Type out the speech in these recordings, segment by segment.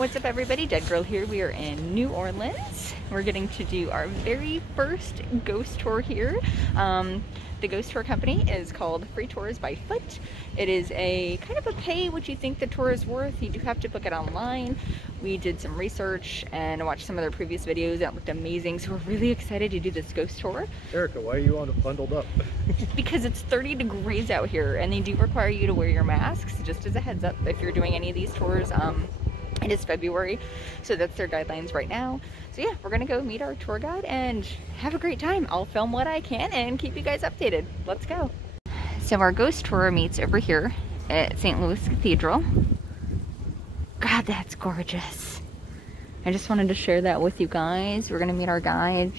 What's up everybody, Dead Girl here. We are in New Orleans. We're getting to do our very first ghost tour here. The ghost tour company is called Free Tours by Foot. It is a kind of a pay what you think the tour is worth. You do have to book it online. We did some research and watched some of their previous videos and it looked amazing. So we're really excited to do this ghost tour. Erica, why are you on bundled up? Because it's 30 degrees out here and they do require you to wear your masks, just as a heads up if you're doing any of these tours. It is February, so that's their guidelines right now. So yeah, we're gonna go meet our tour guide and have a great time. I'll film what I can and keep you guys updated. Let's go. So our ghost tour meets over here at St. Louis Cathedral. God, that's gorgeous. I just wanted to share that with you guys. We're gonna meet our guide.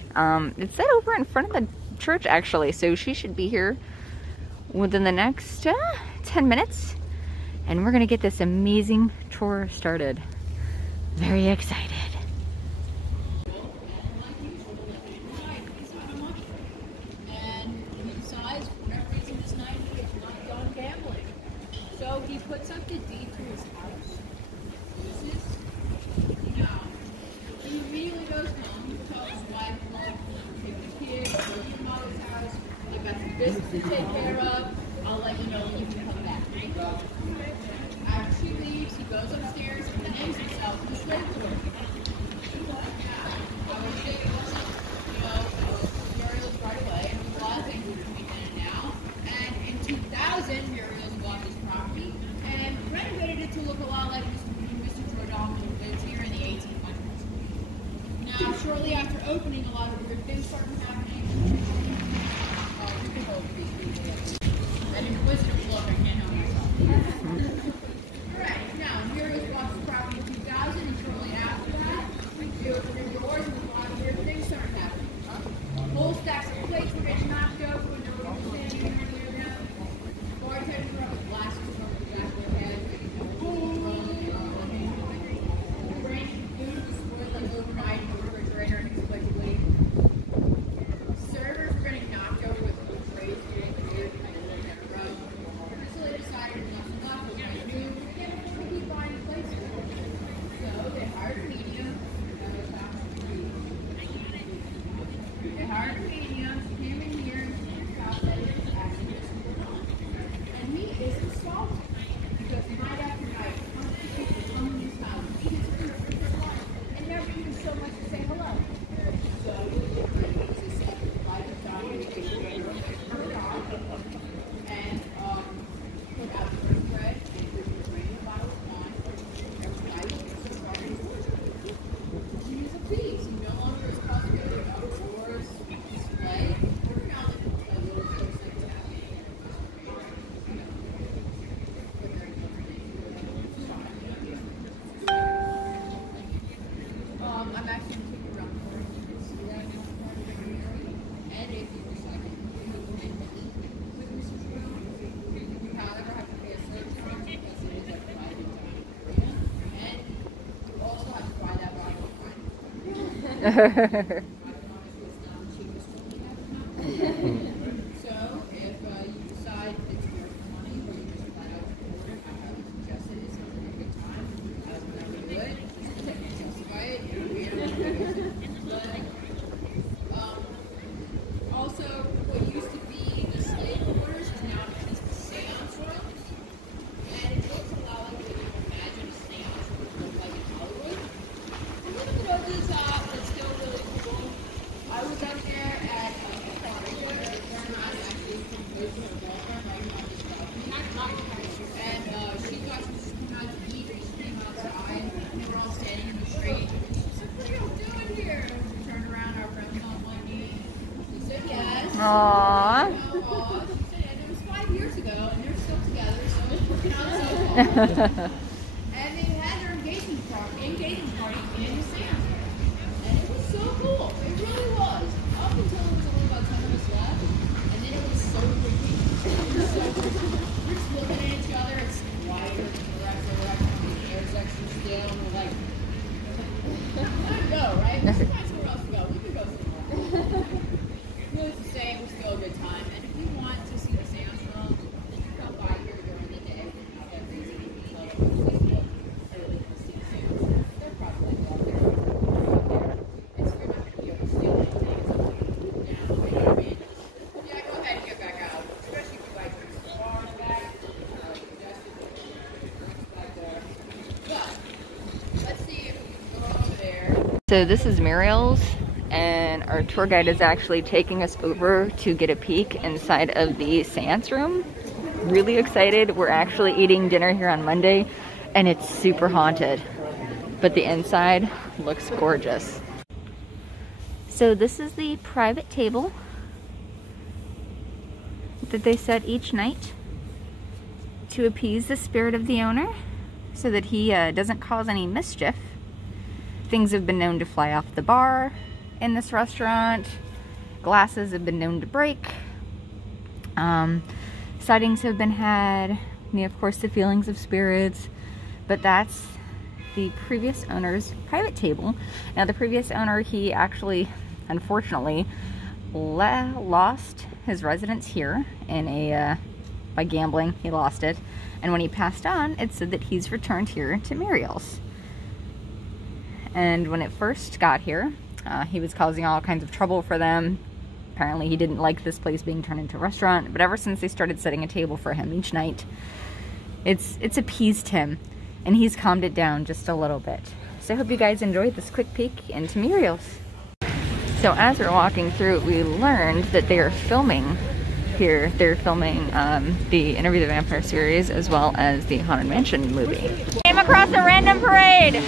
It's set over in front of the church actually, so she should be here within the next 10 minutes. And we're gonna get this amazing tour started. Very excited. And he decides, for whatever reason, this night he is not done gambling. So he puts up the deed to his house. He immediately goes home, tells his wife, "Look, take the kids, go to your mother's house. I've got some business to take care of. I'll let you know when you can come back." After she leaves, he goes upstairs and he names himself the slave lord. I would say, Muriel's right away, and there's a lot of things between then and now. And in 2000, Muriel's bought this property and renovated it to look a lot like Mr. Jordan who lived here in the 1800s. Now, shortly after opening, a lot of weird things started happening. You can hold these people. An inquisitive look, I can't help myself. Alright, now, Muriel's bought this property in 2000, and shortly after that, they opened their doors and a lot of weird things started happening. Whole stacks of plates were getting knocked over when nobody was standing there. Bartenders were up with glasses over the back of their heads. Raining food was spoiled like overnight in the refrigerator inexplicably. Servers were getting knocked over with food trays getting cleared and they were never run. The facility decided enough was enough. What they do, they can't afford to keep buying the plates. So they hired a medium. They hired a medium, came in here and found that it was actually just going on. And he is assaulted because night after night, people come in his house, eat his food, drink his wine, and never even so much to say hello. So he said, light of time, turned off, and put out the first bread, and bring a bottle of wine. Every night he started torture. He's a thief. He no longer is possibility of outdoors display. We're now a little close like that. I'm actually going to take you around the corner. You can see that. And if you decide to with Mr. Jordan, you however have to pay a service charge because it is a private time. And you also have to buy that bottle of wine. So, if you decide it's worth the money or you just flat out afford it, I highly suggest it. It's something a good time. I would never do it. Just take a test by it. You're weird. Also, what used to be the slave quarters is now just the seance rooms. And it looks a lot like what you would imagine a seance room would look like in Hollywood. A little bit over the top, but still really cool. I was up there at a party where a friend of mine actually from Bozeman, Alabama, right on this property. And she got to just come out to eat and scream outside. And we were all standing in the street. She said, "What are y'all doing here?" And we turned around, our friends on one knee. We said, "Yes." Aww. She said, "And it was 5 years ago, and they're still together, so it's working out so far." And they had their engagement party in the seance room. And it was so cool. It really was. Up until there was only about 10 of us left. And then it was so creepy. We're just looking at each other. It's quieter than the rest of the the air's extra still. And we're like, let's go, right? Let's find somewhere else to go. We can go somewhere else. Needless to say, it was still a good time. And if you want to see the seance room, come by here during the day. Every easy. So this is Muriel's, and our tour guide is actually taking us over to get a peek inside of the seance room. Really excited. We're actually eating dinner here on Monday, and it's super haunted, but the inside looks gorgeous. So this is the private table that they set each night to appease the spirit of the owner so that he doesn't cause any mischief. Things have been known to fly off the bar in this restaurant. Glasses have been known to break. Sightings have been had. And of course the feelings of spirits. But that's the previous owner's private table. Now the previous owner, he actually, unfortunately, lost his residence here in by gambling. He lost it. And when he passed on, it said that he's returned here to Muriel's. And when it first got here, he was causing all kinds of trouble for them. Apparently he didn't like this place being turned into a restaurant, but ever since they started setting a table for him each night, it's appeased him, and he's calmed it down just a little bit. So I hope you guys enjoyed this quick peek into Muriel's. So as we're walking through, we learned that they are filming here. They're filming the Interview the Vampire series as well as the Haunted Mansion movie. Came across a random parade!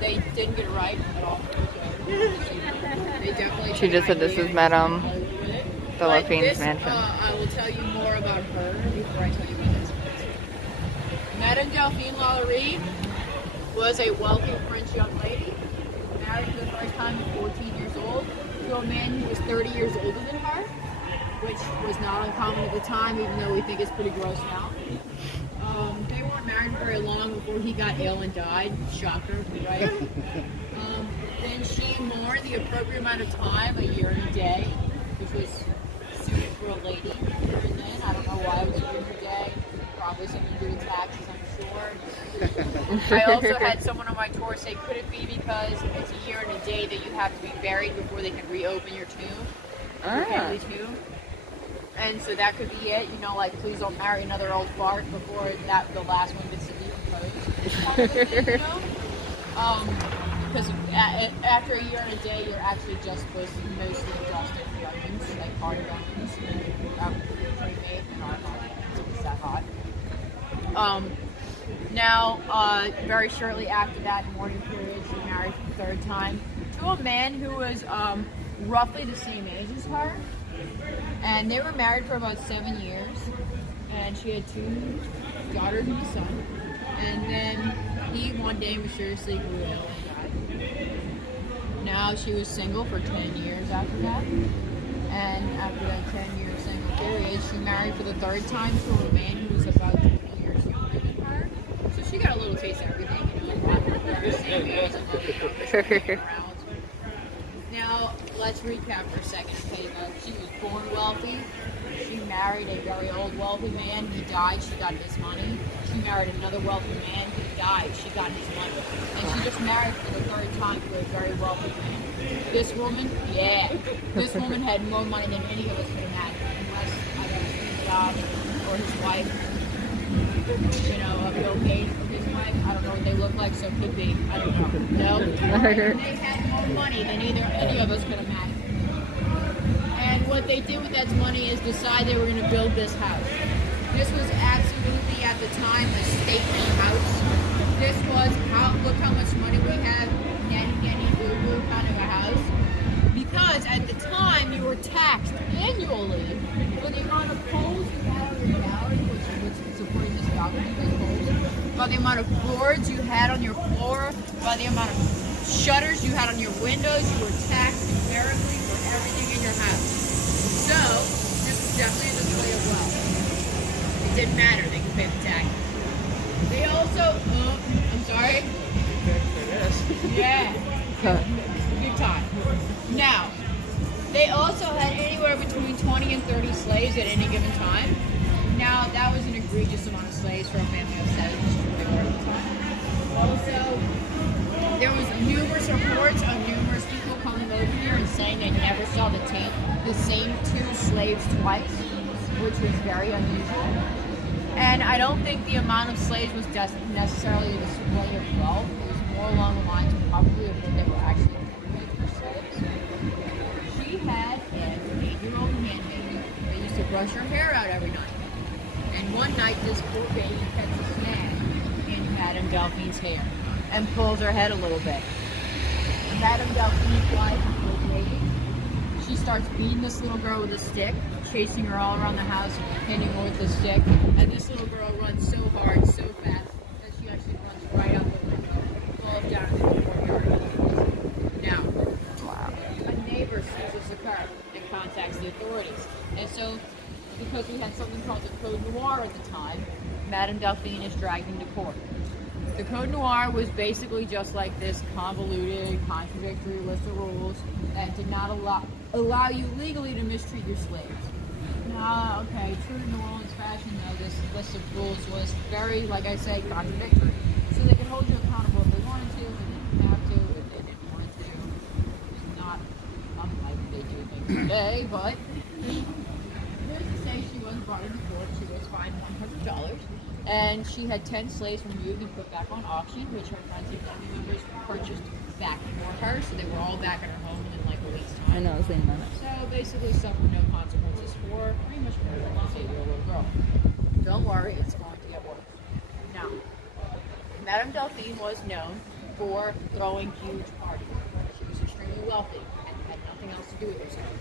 They didn't get it right at all. They definitely She just said this is Madame Delphine's mansion. I will tell you more about her before I tell you about this. Madame Delphine LaLaurie was a wealthy French young lady, married for the first time at 14 years old to a man who was 30 years older than her, which was not uncommon at the time, even though we think it's pretty gross now. They weren't married very long before he got ill and died. Shocker, right? Then she mourned the appropriate amount of time, a year and a day, which was suited for a lady. And then, I don't know why it was a year and a day. Probably something to do with taxes, I'm sure. I also had someone on my tour say, could it be because it's a year and a day that you have to be buried before they can reopen your tomb? Your family tomb? And so that could be it, you know, like please don't marry another old fart before the last one gets to decompose. You know? Because after a year and a day, you're actually just supposed to mostly dust in onions, like hard onions, pre-made and not hot onions, it's that hot. Now, very shortly after that mourning period, she married for the third time to a man who was roughly the same age as her. And they were married for about 7 years, and she had 2 daughters and a son. And then he one day mysteriously grew ill and died. Now she was single for 10 years after that. And after that 10-year single period, she married for the third time to a man who was about 20 years younger than her. So she got a little taste of everything, you know, the same age and around. Now, let's recap for a second. Okay, she was born wealthy. She married a very old wealthy man. He died. She got his money. She married another wealthy man. He died. She got his money. And she just married for the third time to a very wealthy man. This woman, yeah, this woman had more money than any of us could imagine, unless either Steve Jobs or his wife, you know, Bill Gates or his wife. I don't know what they look like, so it could be. I don't know. No, they had more money than any of us could imagine. And what they did with that money is decide they were going to build this house. This was absolutely, at the time, a stately house. This was, look how much money we have, nanny, boo-boo kind of a house. Because at the time, you were taxed annually for the amount of poles you had on your gallery, which is supporting this balcony, by the amount of boards you had on your floor, by the amount of shutters you had on your windows. You were taxed numerically for everything in your house. So, this was definitely a display of wealth. It didn't matter, they could pay the taxes. They also, I'm sorry? Yeah. Big time. Now, they also had anywhere between 20 and 30 slaves at any given time. Now, that was an egregious amount of slaves for a family of 7, which is what they were at the time. Also, there was numerous reports of numerous people coming over here and saying they never saw the same 2 slaves twice, which was very unusual. And I don't think the amount of slaves was just necessarily a display of wealth. It was more along the lines of probably of what they were actually doing for slaves. She had an 8-year-old handmaid that used to brush her hair out every night. And one night, this poor baby catches a snag in Madame Delphine's hair and pulls her head a little bit. Madame Delphine flies into the lady. She starts beating this little girl with a stick, chasing her all around the house, hitting her with the stick. And this little girl runs so hard, so fast, that she actually runs right out the window and falls down in the courtyard. Now, a neighbor sees this occur and contacts the authorities. And so, because we had something called the Code Noir at the time, Madame Delphine is dragged into court. The Code Noir was basically just like this convoluted, contradictory list of rules that did not allow you legally to mistreat your slaves. Now, okay, true to New Orleans fashion, though, this list of rules was very, like I say, contradictory. So they could hold you accountable if they wanted to, if they didn't have to, if they didn't want to. It's not unlike they do things today, but needless to say, she was brought into court. She was fined $100. And she had 10 slaves removed and put back on auction, which her friends and family members purchased back for her. So they were all back at her home within like a week's time. I know, same minute. So basically suffered no consequences for pretty much murder of a little girl. Don't worry, it's going to get worse. Now, Madame Delphine was known for throwing huge parties. She was extremely wealthy and had nothing else to do with herself.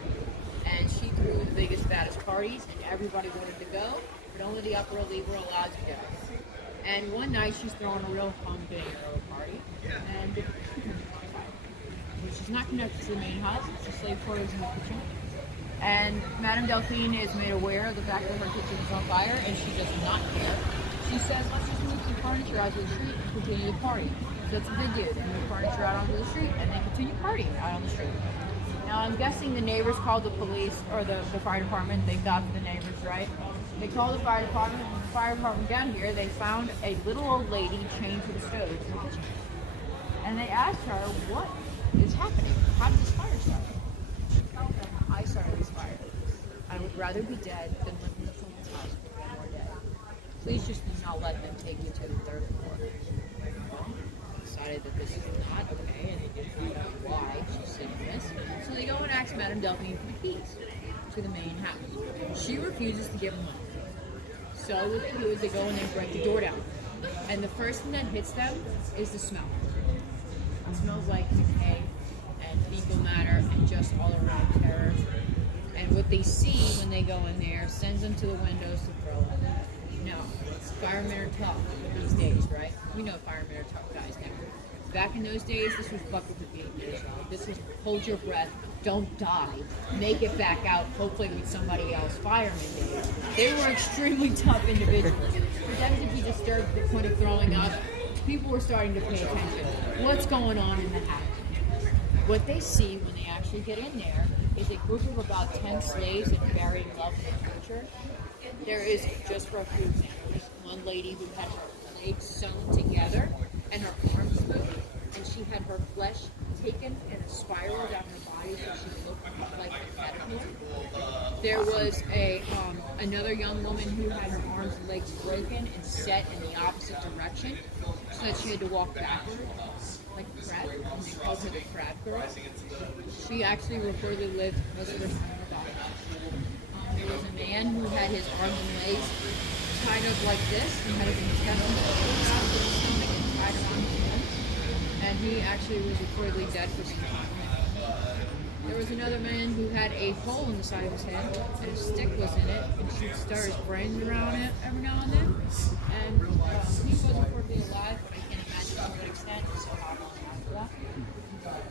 And she threw the biggest, baddest parties, and everybody wanted to go, but only the upper elite were allowed to go. And one night, she's throwing a real humping party, and which is not connected to the main house. It's the slave quarters in the kitchen. And Madame Delphine is made aware of the fact that her kitchen is on fire, and she does not care. She says, let's just move some furniture out to the street and continue the party. So that's what they do. They move furniture out onto the street, and they continue partying out on the street. Now, I'm guessing the neighbors called the police, or the fire department. They got the neighbors, right? They called the fire department. When the fire department got here, they found a little old lady chained to the stove in the kitchen. And they asked her, what is happening? How did this fire start? She told them, I started this fire. I would rather be dead than live in someone's house for one more day. Please just do not let them take you to the 3rd floor. Decided that this is not okay, and they didn't find out why she's saying this. So they go and ask Madame Delphine for the keys to the main house. She refuses to give them up. So what they do is they go and they break the door down. And the first thing that hits them is the smell. It smells like decay and fecal matter and just all around terror. And what they see when they go in there sends them to the windows to throw them. Now, firemen are tough these days, right? We know firemen are tough guys now. Back in those days, this was bucket with being years old. This was hold your breath, don't die, make it back out, hopefully with somebody else. Firemen days. They were extremely tough individuals. For them to be disturbed to the point of throwing up, people were starting to pay attention. What's going on in the house? what they see when they actually get in there is a group of about 10 slaves in varying levels of torture. There is, just for a few examples, one lady who had her legs sewn together and her arms moved, and she had her flesh taken in a spiral down her body so she looked like a caterpillar. There was another young woman who had her arms and legs broken and set in the opposite direction, so that she had to walk backward like a crab, and they called her the crab girl. She actually reportedly lived most of her time in the body. There was a man who had his arms and legs kind of like this, and had his intestines pulled out of his stomach and tied around his limbs, and he actually was reportedly dead for some time. There was another man who had a hole in the side of his head, and a stick was in it, and she'd stir his brains around it every now and then. And he was reportedly alive, but I can't imagine to what extent, so how long after that.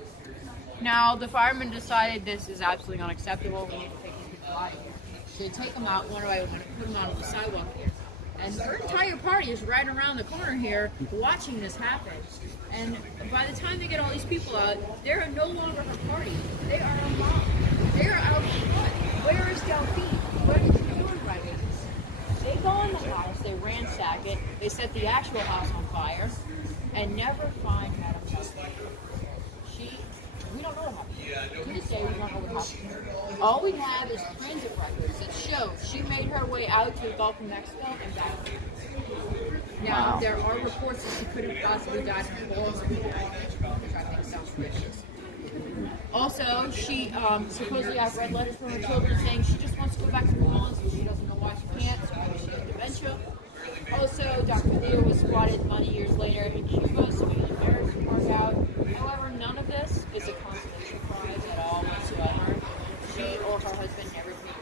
Now, the firemen decided this is absolutely unacceptable, we need to take these people out of here. So they take them out one by one and put them out on the sidewalk here. And her entire party is right around the corner here watching this happen. And by the time they get all these people out, they're no longer her party. They are a mob. They are out front. Where is Delphine? What is she doing right with this? They go in the house, they ransack it, they set the actual house on fire, and never find Madame Delphine. We don't know what happened. To this day, we don't know what happened. All we have is transit records that show she made her way out to the Gulf of Mexico and back. Now, there are reports that she could have possibly died from bullets, which I think sounds suspicious. Also, she supposedly I've read letters from her children saying she just wants to go back to New Orleans and she doesn't know why she can't, so maybe she has dementia. Also, Dr. Leo was spotted many years later in Cuba, so maybe the marriage didn't work out. However, none of this is a consolation prize at all whatsoever. She or her husband never paid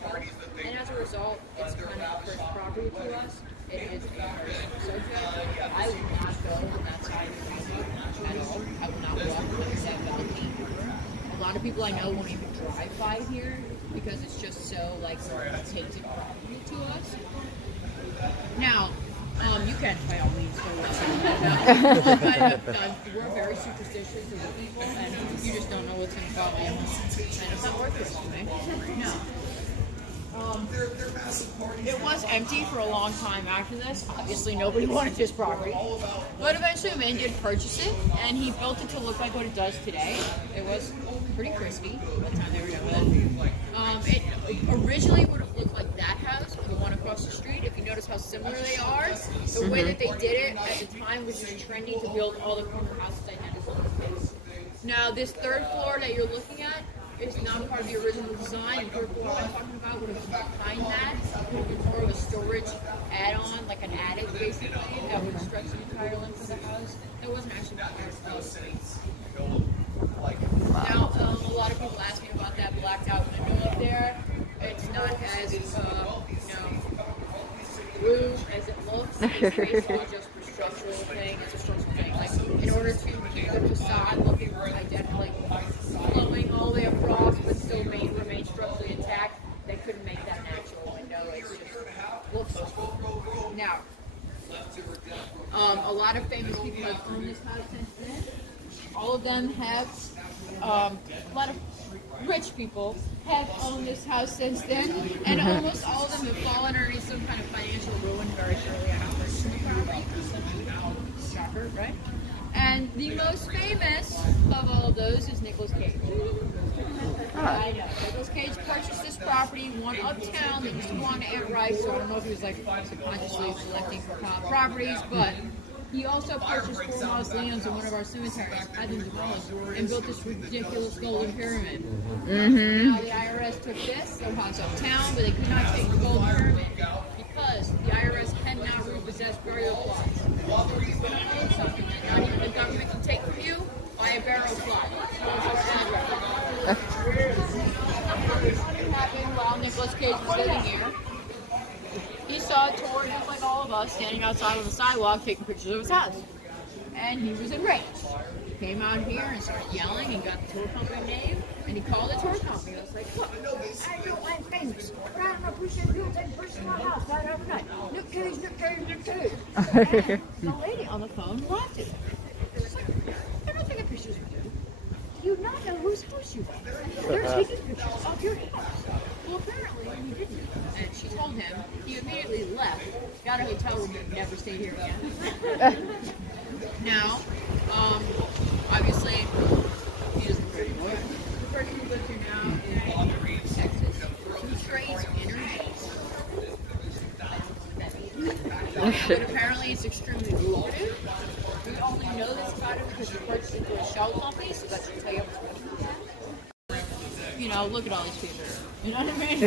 for it. And as a result, it's kind of a cursed property to us. It is a cursed subject. I would not go on that side of the road at all. I would not walk on that balcony. A lot of people I know won't even drive by here because it's just so like tainted property to us. Now, you can by all means go we're very superstitious as a people, and you just don't know what's going to follow you. And it's not worth it to me. No. It was empty for a long time after this. Obviously, nobody wanted this property. But eventually, a man did purchase it, and he built it to look like what it does today. It was pretty crispy by the time they were done with it. It originally would have looked like that house, or the one across the street. If you notice how similar they are, the way that they did it at the time was just trendy to build all the corner houses identical. Now, this third floor that you're looking at is not part of the original design. And third floor I'm talking about would have been behind that. It would have been more of a storage add-on, like an attic basically, that would stretch the entire length of the house. It wasn't actually the entire house. Now, a lot of people ask me about that blacked out window up there. It's not as, blue as it looks. It's basically just a structural thing. It's a structural thing. Like, in order to keep the facade looking identical, like flowing all the way across, but still remain structurally intact, they couldn't make that natural window. It's just looks cool. Now, a lot of famous people have owned this house since then. All of them have, a lot of rich people have owned this house since then, and almost all of them have fallen underneath some kind of financial ruin very shortly after purchasing the property. Shocker, right? And the most famous of all of those is Nicolas Cage. I know. Nicolas Cage purchased this property, one uptown that used to belong to Aunt Rice, so I don't know if he was like subconsciously selecting for top properties, but he also purchased 4 mausoleums in one of our cemeteries, had them demolished, and built this ridiculous golden pyramid. Now the IRS took this, their house uptown, but they could not take the golden pyramid because the IRS cannot repossess burial plots. Something that not even the government can take from you, buy a burial plot. What happened while Nicolas Cage was living here? He saw a tour just like all of us standing outside on the sidewalk taking pictures of his house. And he was enraged. He came out here and started yelling and got the tour company name, and he called the tour company. I was like, look, I know I'm famous. I don't appreciate people taking pictures of my house right overnight. Nick Cage, Nick Cage, Nick Cage. And the lady on the phone laughed at him. She's like, I don't think know whose house you are. They're taking pictures of your house. Well, apparently he didn't. And she told him. He immediately left, got a hotel room, and never stayed here again. Now, obviously, he doesn't live anymore. The person who lives here now is Texas. 2 straight energies. But apparently it's extremely lucrative. We only know this about it because we purchased it through a shell company, so that should tell you you know, look at all these people. You know what I mean?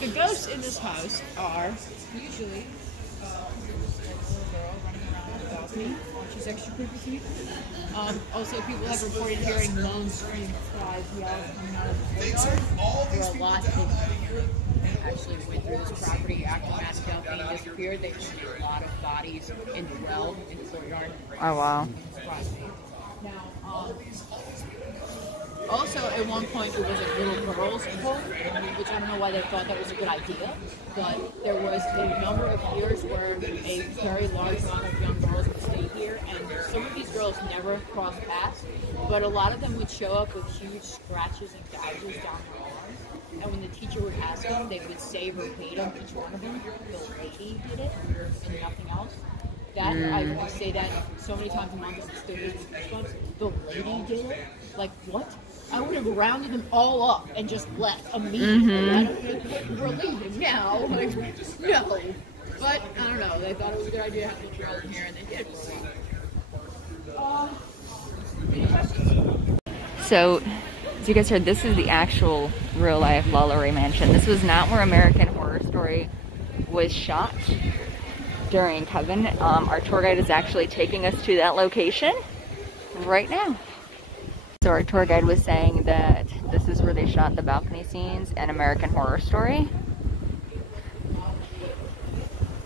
The ghosts in this house are usually this little girl running around on the balcony. She's extra creepy to me. Also, people have reported hearing moans, screams, cries, yells coming out of the courtyard. There are a lot of actually went through this property after Madame Delphine disappeared. They found a lot of bodies in the well in the courtyard. Oh wow. Now, also at one point it was a little girls' home, which I don't know why they thought that was a good idea, but there was a number of years where a very large amount of young girls would stay here, and some of these girls never crossed paths, but a lot of them would show up with huge scratches and gouges down their arms. And when the teacher would ask them, they would say verbatim each one of them, the lady did it, and nothing else. That, I say that so many times a month, it still gives me goosebumps. The lady did it? Like, what? I would have rounded them all up and just left immediately. I don't think we're leaving now. Like, no. But, I don't know, they thought it was a good idea to have the girls in here, and they did for a while. Any questions? So, as you guys heard, this is the actual real-life LaLaurie mansion. This was not where American Horror Story was shot during Coven. Our tour guide is actually taking us to that location right now. So our tour guide was saying that this is where they shot the balcony scenes in American Horror Story,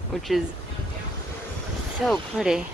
which is so pretty.